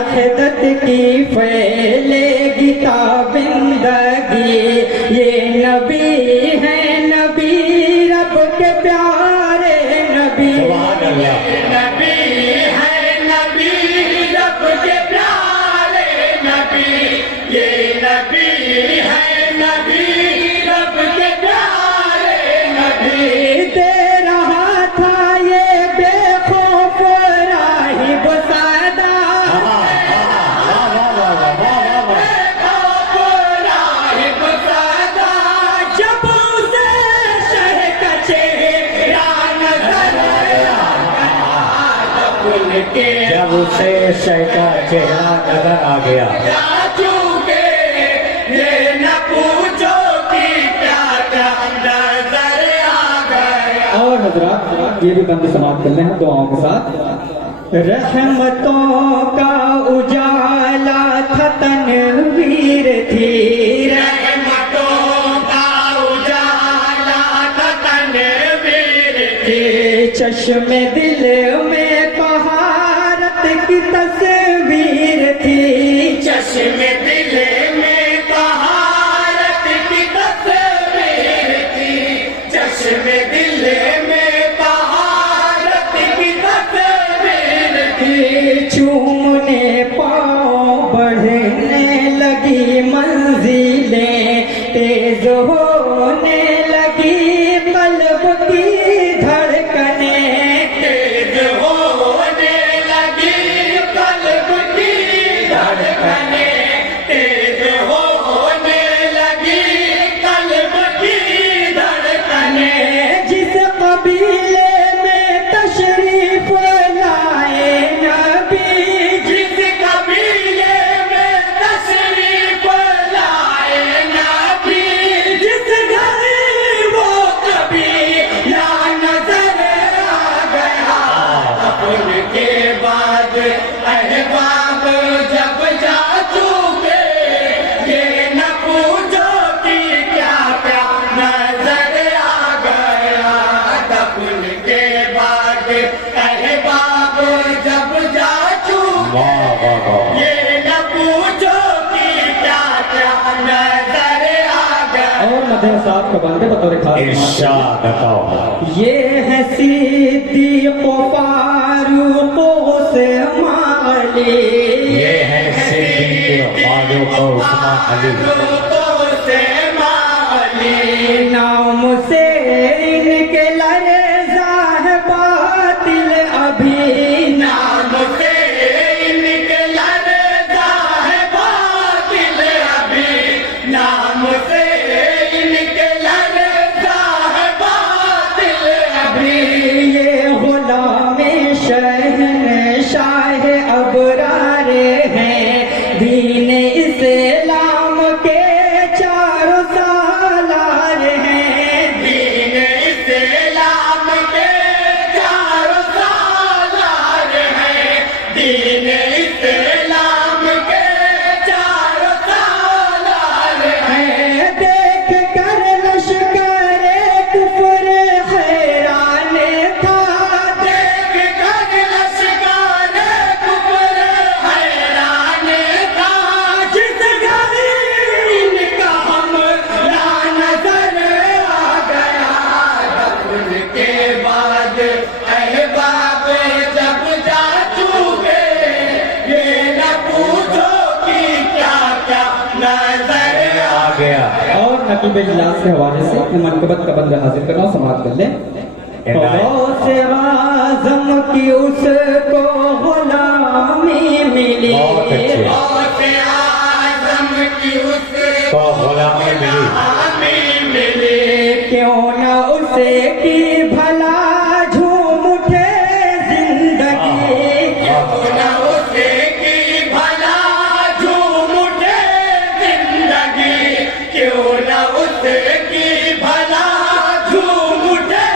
وحدت کی پھیلے گی تابندگی یہ نبی ہے نبی رب کے پیارے نبی سبحان اللہ نبی ہے نبی رب کے پیارے نبی یہ نبی ہے نبی رب کے پیارے نبی دے رہا تھا یہ بے خوف راہب سادا راہب سادا جب اسے شہ کا چہرہ نظر ان کے جب اسے شہ کا چہرہ نظر آ گیا چکے یہ نہ پوچھو کہ کیا کیا نظر آ گیا اور حضرات یہ بھی بند سماعت کرنے ہیں دعاؤں کے ساتھ رحمتوں کا اجالا تھا تنویر تھی رحمتوں کا اجالا تھا تنویر تھی چشم دل میں طہارت کی تصویر تھی چشم دل میں طہارت کی تصویر تھی چشم دل میں طہارت کی تصویر تھی چومنے پاؤں بڑھنے لگی منزلیں تیز ہونے لگی قلب کی دھڑکنیں تیز ہونے لگی قلب کی دھڑکنیں تیز ہونے لگی قلب کی دھڑکنیں جس قبیلے میں تشریف لائے نبی جس قبیلے میں تشریف لائے نبی جس گھر وہ قبیلہ نظر آ گیا ان کے بعد احباب جب جا چکے یہ نہ پوچھو کہ کیا کیا نظر آ گیا ان کے بعد احباب جب جا چکے واہ واہ واہ یہ نہ پوچھو کہ کیا کیا نظر آ گیا اور مدین صاحب کا بندے بطور خاص ارشاد بتاؤ یہ ہے صدیق و فاروق و عثمان علی یہ ہے صدیق فاروق و عثمان علی نام سے ان کے لرزا ہے باطل ابھی نام سے ان کے لرزا ہے باطل ابھی نام سے ان کے لرزا ہے باطل ابھی یہ غلام شہنشاہ ابرار ہیں دین اسلام کے چاروں سالار ہیں دین اسلام کے چاروں سالار ہیں دین اسلام کے چاروں سالار ہیں دیکھ کر لشکر کفر حیران تھا دیکھ کر لشکر کفر حیران تھا جس گھر ان کا حملہ نظر آ گیا ان کے بعد احباب جب جا چکے یہ نہ پوچھو کہ کیا کیا نظر آ آ گیا اور نقیب اجلاس کے حوالے سے اپنے منقبت کا بند حاصل کرنا اور سماعت کر لیں غوث اعظم کی اس کو غلامی ملی بہت اچھے غوث اعظم کی اس تو غلامی ملی ہمیں ملے کیوں نہ اسے کی بھلا جھوم اٹھے زندگی نہ اسے کی بھلا جھوم اٹھے زندگی کیوں نہ اسے کی بھلا جھوم اٹھے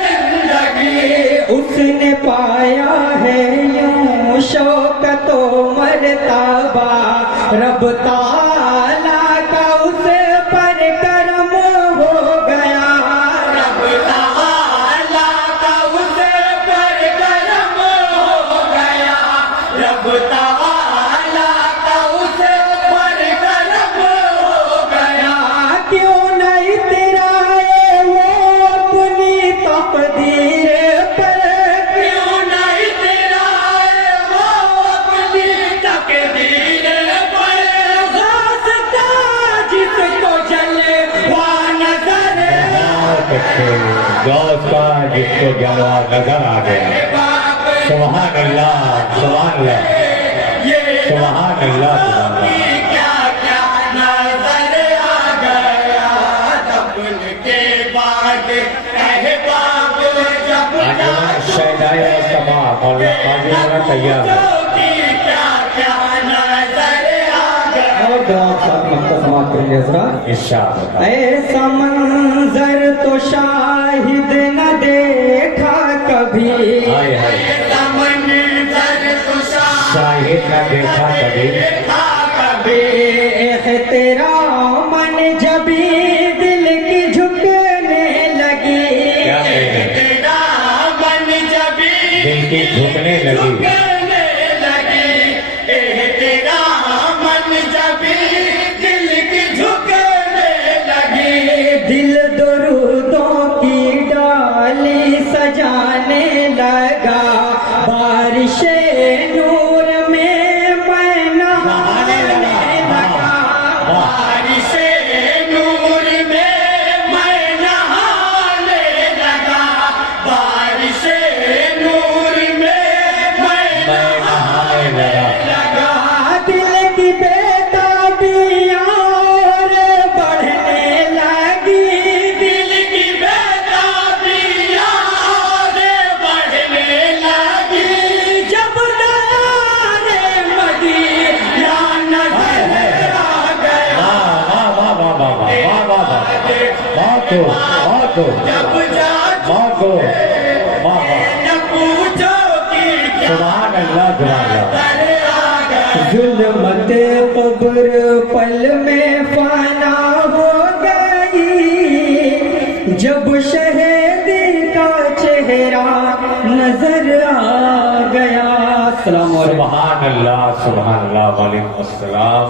زندگی اس نے پایا ہے یوں شوکت و مرتبہ رب تعالیٰ کا اس پر کرم ہو گیا رب تعالیٰ کا اس پر کرم ہو گیا رب تعالیٰ جو اس کا جس کو جلوہ نظر آ گیا سبحان اللہ سبحان اللہ سبحان اللہ سبحان اللہ کیا کیا نظر آ گیا دفن کے بعد احباب جب آجمان شہدائے مصطفیٰ مولانا قاضی مولانا تیار ہے کیا کیا نظر آ گیا اور دعا ساتھ مقطع سماعت کریں گے حضرات. انشاءاللہ ایسا منظر تو شاہد نہ دیکھا کبھی ہائے ہائے شاہد نہ دیکھا کبھی احتراماً جبھی دل کی جھکنے لگی کیا کہتے ہیں من جبھی دل کی جھکنے لگی من جبھی دل کی جھکنے لگی دل درودوں کی ڈالی سجانے لگا بارش نور میں میں نہانے لگا بارش نور میں میں نہانے لگا بارش نور میں میں نہانے لگا دل کی بیتابیاں اور بڑھنے لگی دل کی بیتابیاں اور بڑھنے لگی جب نظر مدینہ نظر آ گیا واہ واہ واہ واہ واہ واہ واہ بہت ہو جب جا بہت ہو واہ واہ نہ پوچھو کہ کیا سبحان اللہ سبحان اللہ ظلمت قبر پل میں فنا ہو گئی جب شہید کا چہرہ نظر آ گیا. السلام علیکم. سبحان اللہ وعلیکم السلام